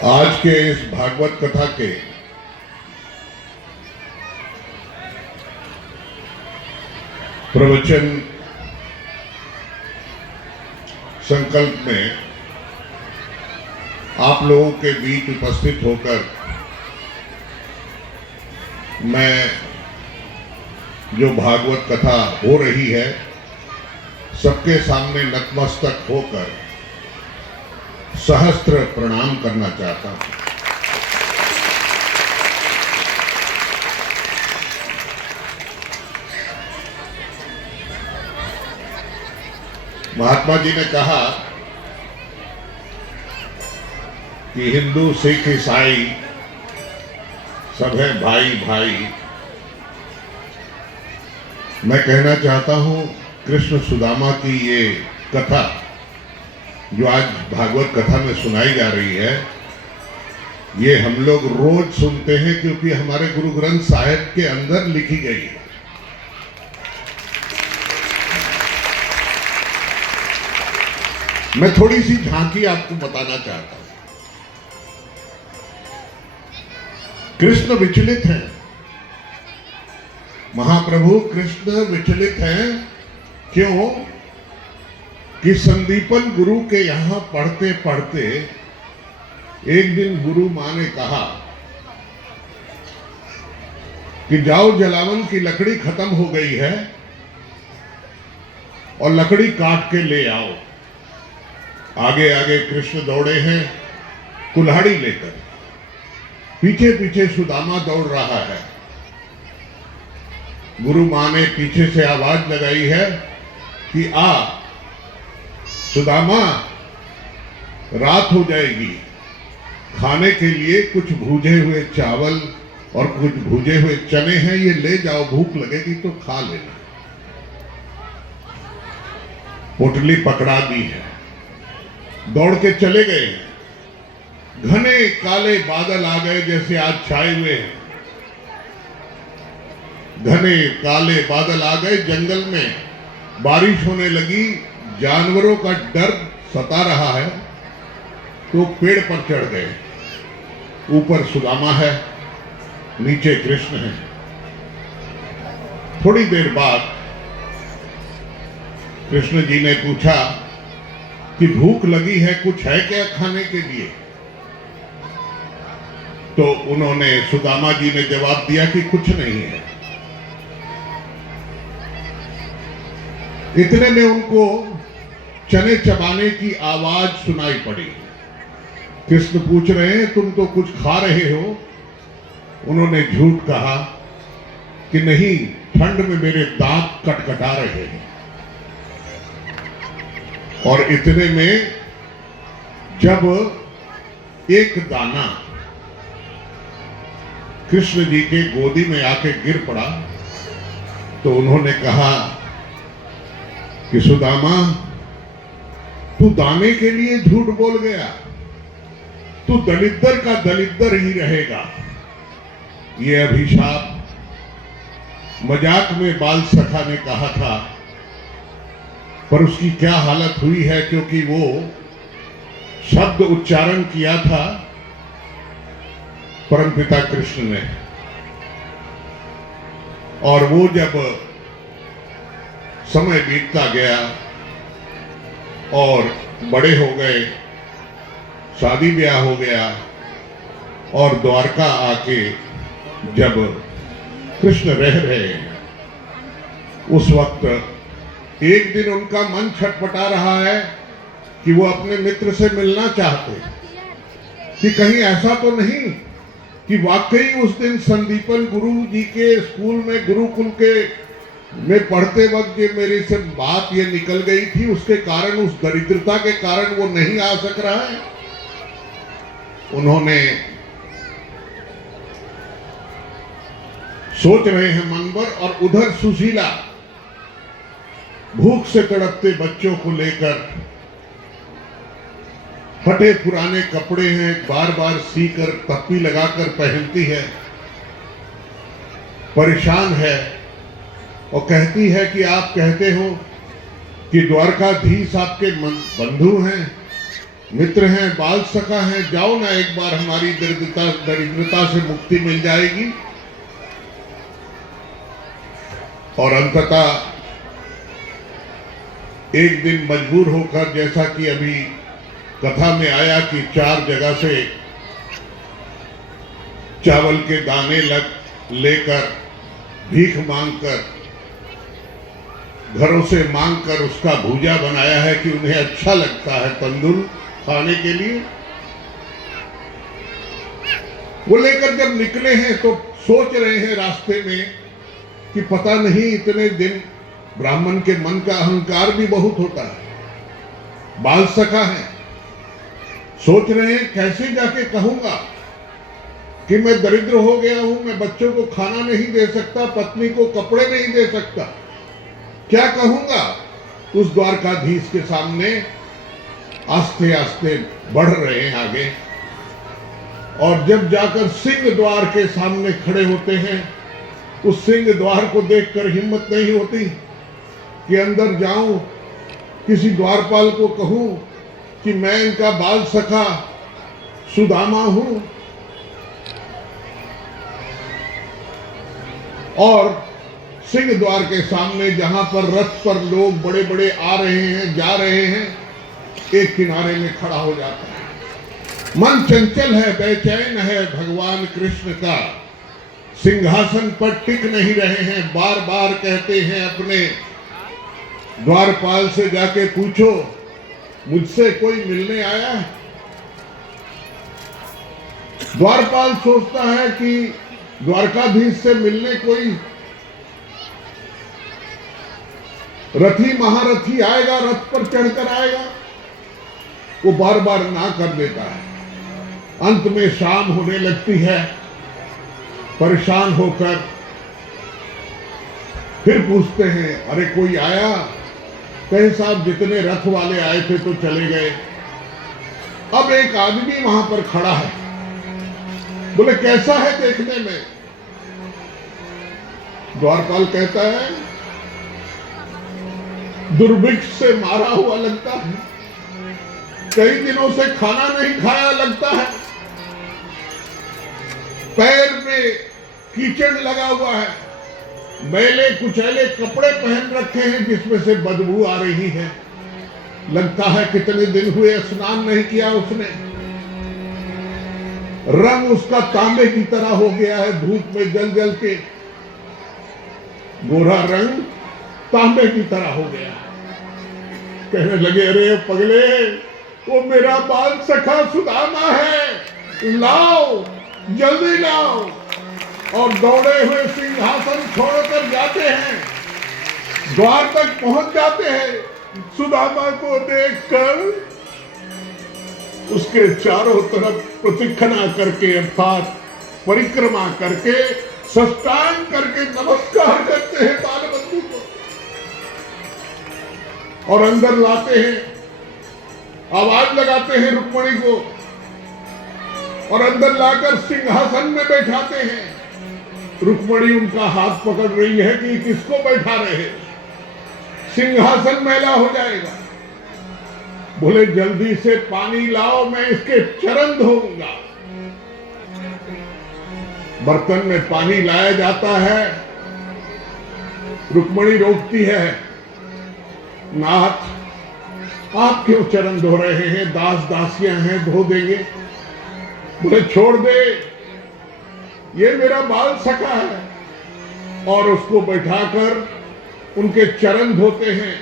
आज के इस भागवत कथा के प्रवचन संकल्प में आप लोगों के बीच उपस्थित होकर मैं जो भागवत कथा हो रही है सबके सामने नतमस्तक होकर सहस्त्र प्रणाम करना चाहता हूं। महात्मा जी ने कहा कि हिंदू सिख ईसाई सब है भाई भाई। मैं कहना चाहता हूं कृष्ण सुदामा की ये कथा जो आज भागवत कथा में सुनाई जा रही है, ये हम लोग रोज सुनते हैं क्योंकि हमारे गुरु ग्रंथ साहिब के अंदर लिखी गई है। मैं थोड़ी सी झांकी आपको बताना चाहता हूं। कृष्ण विचलित हैं, महाप्रभु कृष्ण विचलित हैं। क्यों? कि संदीपन गुरु के यहां पढ़ते पढ़ते एक दिन गुरु मां ने कहा कि जाओ, जलावन की लकड़ी खत्म हो गई है और लकड़ी काट के ले आओ। आगे आगे कृष्ण दौड़े हैं कुल्हाड़ी लेकर, पीछे पीछे सुदामा दौड़ रहा है। गुरु मां ने पीछे से आवाज लगाई है कि आ सुदामा, रात हो जाएगी, खाने के लिए कुछ भूजे हुए चावल और कुछ भूजे हुए चने हैं, ये ले जाओ, भूख लगेगी तो खा लेना। पोटली पकड़ा दी है, दौड़ के चले गए। घने काले बादल आ गए जैसे आज छाए हुए हैं। घने काले बादल आ गए, जंगल में बारिश होने लगी, जानवरों का डर सता रहा है तो पेड़ पर चढ़ गए। ऊपर सुदामा है, नीचे कृष्ण है। थोड़ी देर बाद कृष्ण जी ने पूछा कि भूख लगी है, कुछ है क्या खाने के लिए? तो उन्होंने, सुदामा जी ने जवाब दिया कि कुछ नहीं है। इतने में उनको चने चबाने की आवाज सुनाई पड़ी। कृष्ण पूछ रहे हैं तुम तो कुछ खा रहे हो? उन्होंने झूठ कहा कि नहीं, ठंड में मेरे दांत कटकटा रहे हैं। और इतने में जब एक दाना कृष्ण जी के गोदी में आके गिर पड़ा तो उन्होंने कहा कि सुदामा, तू दाने के लिए झूठ बोल गया, तू दलिद्दर का दलिद्दर ही रहेगा। ये अभिशाप मजाक में बाल सखा ने कहा था, पर उसकी क्या हालत हुई है, क्योंकि वो शब्द उच्चारण किया था परमपिता कृष्ण ने। और वो जब समय बीतता गया और बड़े हो गए, शादी ब्याह हो गया और द्वारका आके जब कृष्ण रह रहे हैं, उस वक्त एक दिन उनका मन छटपटा रहा है कि वो अपने मित्र से मिलना चाहते, कि कहीं ऐसा तो नहीं कि वाकई उस दिन संदीपन गुरु जी के स्कूल में, गुरुकुल के में पढ़ते वक्त ये मेरे से बात ये निकल गई थी, उसके कारण, उस दरिद्रता के कारण वो नहीं आ सक रहा है। उन्होंने सोच रहे हैं मन भर, और उधर सुशीला भूख से तड़पते बच्चों को लेकर, फटे पुराने कपड़े हैं, बार बार सीकर तप्पी लगाकर पहनती है, परेशान है और कहती है कि आप कहते हो कि द्वारकाधीश आपके बंधु हैं, मित्र हैं, बाल सखा हैं, जाओ ना एक बार, हमारी दरिद्रता से मुक्ति मिल जाएगी। और अंततः एक दिन मजबूर होकर, जैसा कि अभी कथा में आया कि 4 जगह से चावल के दाने लेकर भीख मांगकर, घरों से मांगकर उसका भूजा बनाया है कि उन्हें अच्छा लगता है तंदूर खाने के लिए। वो लेकर जब निकले हैं तो सोच रहे हैं रास्ते में कि पता नहीं, इतने दिन ब्राह्मण के मन का अहंकार भी बहुत होता है। बाल सखा है, सोच रहे हैं कैसे जाके कहूंगा कि मैं दरिद्र हो गया हूं, मैं बच्चों को खाना नहीं दे सकता, पत्नी को कपड़े नहीं दे सकता, क्या कहूंगा। उस द्वारकाधीश के सामने आस्ते आस्ते बढ़ रहे हैं आगे, और जब जाकर सिंह द्वार के सामने खड़े होते हैं, उस सिंह द्वार को देखकर हिम्मत नहीं होती कि अंदर जाऊं, किसी द्वारपाल को कहूं कि मैं इनका बाल सखा सुदामा हूं। और सिंह द्वार के सामने जहां पर रथ पर लोग बड़े बड़े आ रहे हैं, जा रहे हैं, एक किनारे में खड़ा हो जाता है। मन चंचल है, बेचैन है, भगवान कृष्ण का सिंहासन पर टिक नहीं रहे हैं। बार बार कहते हैं अपने द्वारपाल से, जाके पूछो मुझसे कोई मिलने आया है। द्वारपाल सोचता है कि द्वारकाधीश से मिलने कोई रथी महारथी आएगा, रथ पर चढ़कर आएगा। वो बार बार ना कर देता है। अंत में शाम होने लगती है, परेशान होकर फिर पूछते हैं, अरे कोई आया? कहे साहब जितने रथ वाले आए थे तो चले गए। अब एक आदमी वहां पर खड़ा है। बोले कैसा है देखने में? द्वारपाल कहता है, दुर्भिक्ष से मारा हुआ लगता है, कई दिनों से खाना नहीं खाया लगता है, पैर में कीचड़ लगा हुआ है, मैले कुचैले कपड़े पहन रखे हैं जिसमें से बदबू आ रही है, लगता है कितने दिन हुए स्नान नहीं किया उसने, रंग उसका तांबे की तरह हो गया है, धूप में जल जल के गोरा रंग तांबे की तरह हो गया। कहने लगे, अरे पगले, वो मेरा बाल सखा सुदामा है, लाओ जल्दी लाओ। और दौड़े हुए सिंहासन छोड़कर जाते हैं, द्वार तक पहुंच जाते हैं। सुदामा को देखकर उसके चारों तरफ प्रदक्षिणा करके, अर्थात परिक्रमा करके, साष्टांग करके नमस्कार करते हैं बालबंधु को, और अंदर लाते हैं, आवाज लगाते हैं रुक्मणी को, और अंदर लाकर सिंहासन में बैठाते हैं। रुक्मणी उनका हाथ पकड़ रही है कि किसको बैठा रहे, सिंहासन मैला हो जाएगा। बोले जल्दी से पानी लाओ, मैं इसके चरण धोऊंगा। बर्तन में पानी लाया जाता है, रुक्मणी रोकती है, नाथ आप क्यों चरण धो रहे हैं, दास दासियां हैं, धो देंगे। बोले छोड़ दे, ये मेरा बाल सखा है। और उसको बैठाकर उनके चरण धोते हैं,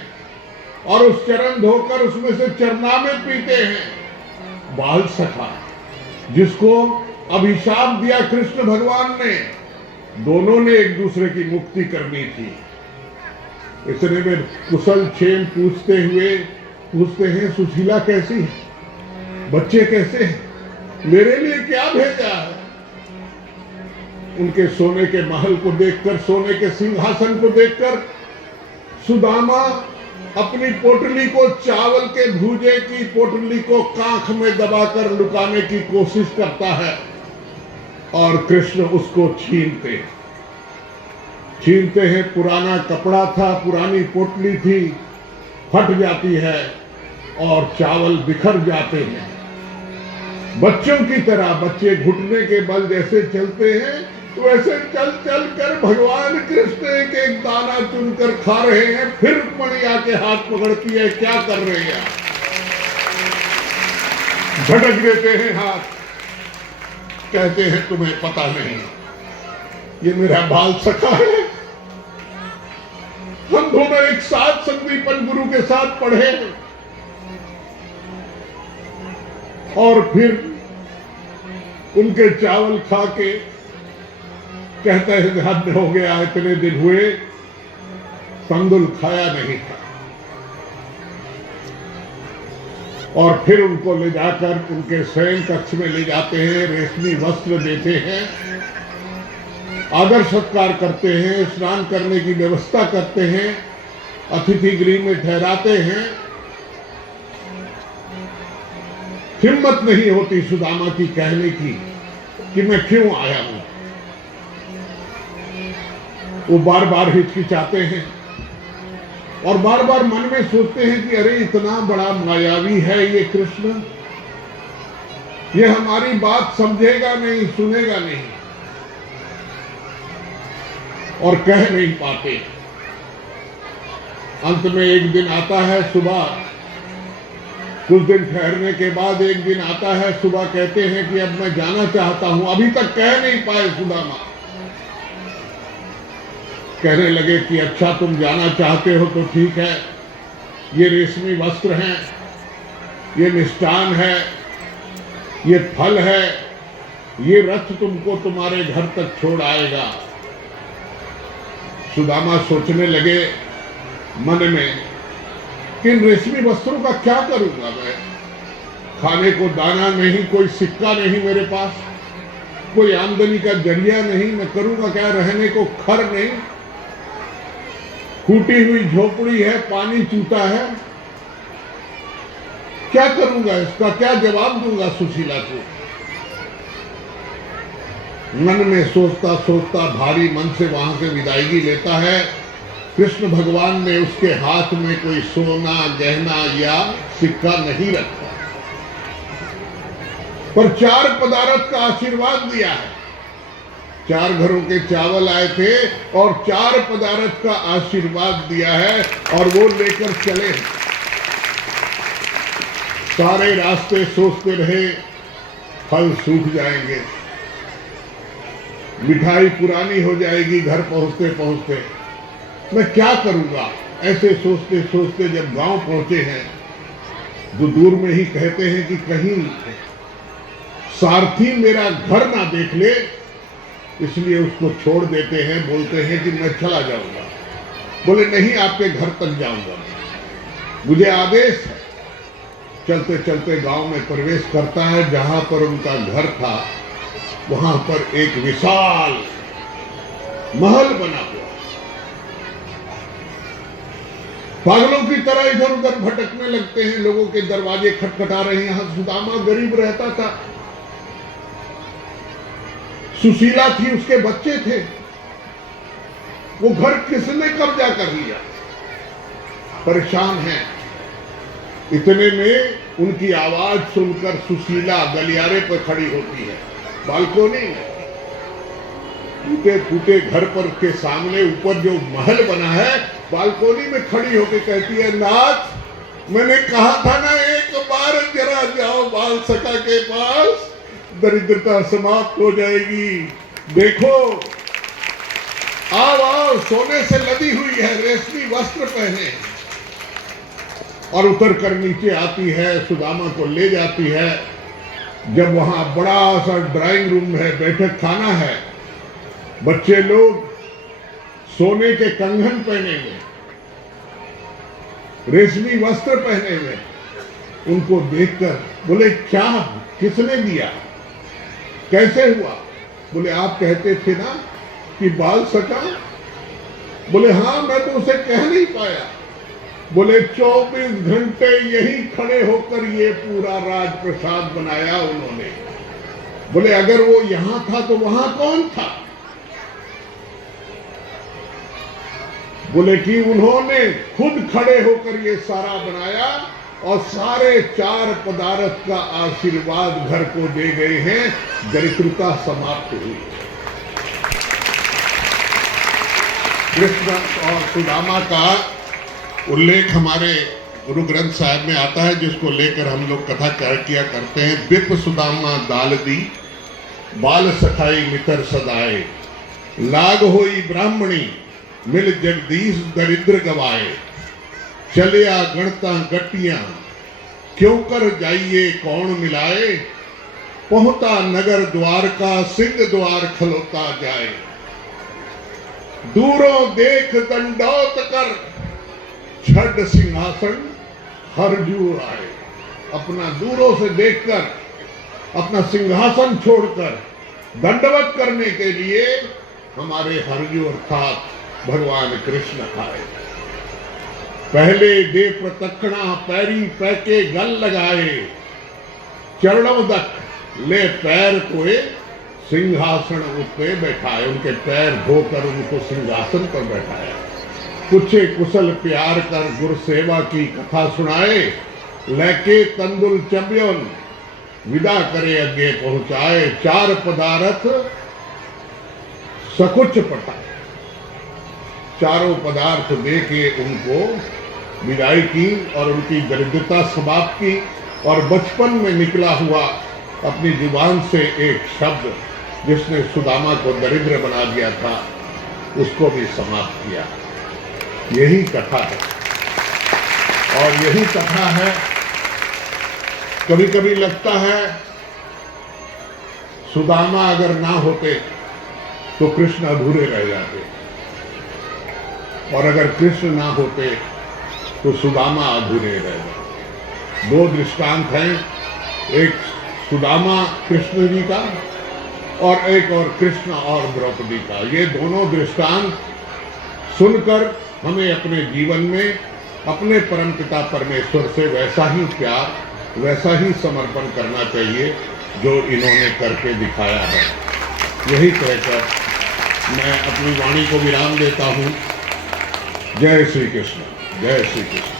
और उस चरण धोकर उसमें से चरनामे पीते हैं। बाल सखा जिसको अभिशाप दिया कृष्ण भगवान ने, दोनों ने एक दूसरे की मुक्ति करनी थी। इतने में कुशल क्षेम पूछते हैं, सुशीला कैसी है, बच्चे कैसे हैं, मेरे लिए क्या भेजा है। उनके सोने के महल को देखकर, सोने के सिंहासन को देखकर सुदामा अपनी पोटली को, चावल के भूजे की पोटली को कांख में दबाकर लुकाने की कोशिश करता है, और कृष्ण उसको छीनते हैं। पुराना कपड़ा था, पुरानी पोटली थी, फट जाती है और चावल बिखर जाते हैं। बच्चों की तरह, बच्चे घुटने के बल जैसे चलते हैं वैसे चल चल कर भगवान कृष्ण एक एक दाना चुनकर खा रहे हैं। फिर रुक्मणी आके हाथ पकड़ती है, क्या कर रहे हैं आप? झटक देते हैं हाथ, कहते हैं तुम्हें पता नहीं ये मेरा बाल सखा है, हम दोनों एक साथ संदीपन गुरु के साथ पढ़े। और फिर उनके चावल खा के कहता है ध्यान हो गया, इतने दिन हुए संदुल खाया नहीं था। और फिर उनको ले जाकर उनके शयन कक्ष में ले जाते हैं, रेशमी वस्त्र देते हैं, आदर सत्कार करते हैं, स्नान करने की व्यवस्था करते हैं, अतिथि गृह में ठहराते हैं। हिम्मत नहीं होती सुदामा की कहने की कि मैं क्यों आया हूं। वो बार बार हिचकिचाते हैं और बार बार मन में सोचते हैं कि अरे इतना बड़ा मायावी है ये कृष्ण, ये हमारी बात समझेगा नहीं, सुनेगा नहीं, और कह नहीं पाते। अंत में एक दिन आता है सुबह, कुछ दिन ठहरने के बाद एक दिन आता है सुबह, कहते हैं कि अब मैं जाना चाहता हूं। अभी तक कह नहीं पाए सुदामा, कहने लगे कि अच्छा तुम जाना चाहते हो तो ठीक है, ये रेशमी वस्त्र हैं, ये मिष्टान है, ये फल है, ये रथ तुमको तुम्हारे घर तक छोड़ आएगा। सुदामा सोचने लगे मन में कि इन रेशमी वस्त्रों का क्या करूंगा मैं, खाने को दाना नहीं, कोई सिक्का नहीं मेरे पास, कोई आमदनी का जरिया नहीं, मैं करूंगा क्या, रहने को घर नहीं, फूटी हुई झोपड़ी है, पानी चूता है, क्या करूंगा, इसका क्या जवाब दूंगा सुशीला को। मन में सोचता सोचता भारी मन से वहां से विदाईगी लेता है। कृष्ण भगवान ने उसके हाथ में कोई सोना गहना या सिक्का नहीं रखा, पर 4 पदार्थ का आशीर्वाद दिया है। 4 घरों के चावल आए थे और 4 पदार्थ का आशीर्वाद दिया है, और वो लेकर चले। सारे रास्ते सोचते रहे फल सूख जाएंगे, मिठाई पुरानी हो जाएगी घर पहुंचते पहुंचते, मैं क्या करूंगा। ऐसे सोचते सोचते जब गांव पहुंचे हैं तो दूर में ही कहते हैं कि कहीं सारथी मेरा घर ना देख ले, इसलिए उसको छोड़ देते हैं। बोलते हैं कि मैं चला जाऊंगा। बोले नहीं, आपके घर तक जाऊंगा, मुझे आदेश है। चलते चलते गांव में प्रवेश करता है, जहां पर उनका घर था वहां पर एक विशाल महल बना हुआ। पागलों की तरह इधर उधर भटकने लगते हैं, लोगों के दरवाजे खटखटा रहे हैं। यहां सुदामा गरीब रहता था, सुशीला थी, उसके बच्चे थे, वो घर किसने कब्जा कर लिया, परेशान है। इतने में उनकी आवाज सुनकर सुशीला गलियारे पर खड़ी होती है, बालकोनी में, टूटे फूटे घर पर के सामने ऊपर जो महल बना है, बालकोनी में खड़ी होकर कहती है, नाथ, मैंने कहा था ना एक बार जरा जाओ बाल सखा के पास, दरिद्रता समाप्त हो जाएगी। देखो, आओ आओ, सोने से लदी हुई है, रेशमी वस्त्र पहने। और उतर कर नीचे आती है, सुदामा को ले जाती है। जब वहां बड़ा सा ड्राइंग रूम है, बैठक खाना है, बच्चे लोग सोने के कंगन पहने हुए, रेशमी वस्त्र पहने हुए, उनको देखकर बोले क्या, किसने दिया, कैसे हुआ। बोले आप कहते थे ना कि बाल सका। बोले हाँ, मैं तो उसे कह नहीं पाया। बोले 24 घंटे यही खड़े होकर ये पूरा राजप्रसाद बनाया उन्होंने। बोले अगर वो यहां था तो वहां कौन था। बोले कि उन्होंने खुद खड़े होकर ये सारा बनाया और सारे 4 पदार्थ का आशीर्वाद घर को दे गए हैं। दरिद्रता समाप्त हुई। कृष्ण और सुदामा का उल्लेख हमारे गुरु ग्रंथ साहिब में आता है, जिसको लेकर हम लोग कथा किया करते हैं। बिप सुदामा दाल दी, बाल सखाई मितर सदाए, लाग होई ब्राह्मणी, मिल जगदीश दरिद्र गवाए, चलिया गणता गटियां, क्यों कर जाइए कौन मिलाए, पहुंचा नगर द्वार का, सिंह द्वार खलोता जाए, दूरों देख दंडौत कर, छड़ सिंहासन हरजू आए। अपना दूरों से देखकर अपना सिंहासन छोड़कर दंडवत करने के लिए हमारे हरजू अर्थात भगवान कृष्ण आए। पहले दे प्रतक्षणा, पैरी पैके गल लगाए, चरणों तक ले पैर कोए, सिंहासन उठे बैठाए। उनके पैर धोकर उनको सिंहासन पर बैठाया। पूछे कुशल प्यार कर, गुर सेवा की कथा सुनाए, लेके तंदुल चबियन, विदा करे अगे पहुंचाए, 4 पदार्थ सकुच पटाए। चारों पदार्थ दे के उनको विदाई की और उनकी दरिद्रता समाप्त की। और बचपन में निकला हुआ अपनी जुबान से एक शब्द जिसने सुदामा को दरिद्र बना दिया था, उसको भी समाप्त किया। यही कथा है। और यही कथा है। कभी कभी लगता है सुदामा अगर ना होते तो कृष्ण अधूरे रह जाते, और अगर कृष्ण ना होते तो सुदामा अधूरे रह जाते। 2 दृष्टांत हैं, एक सुदामा कृष्ण जी का और एक और कृष्ण और द्रौपदी का। ये दोनों दृष्टांत सुनकर हमें अपने जीवन में अपने परमपिता परमेश्वर से वैसा ही प्यार, वैसा ही समर्पण करना चाहिए जो इन्होंने करके दिखाया है। यही कहकर मैं अपनी वाणी को विराम देता हूँ। जय श्री कृष्ण, जय श्री कृष्ण।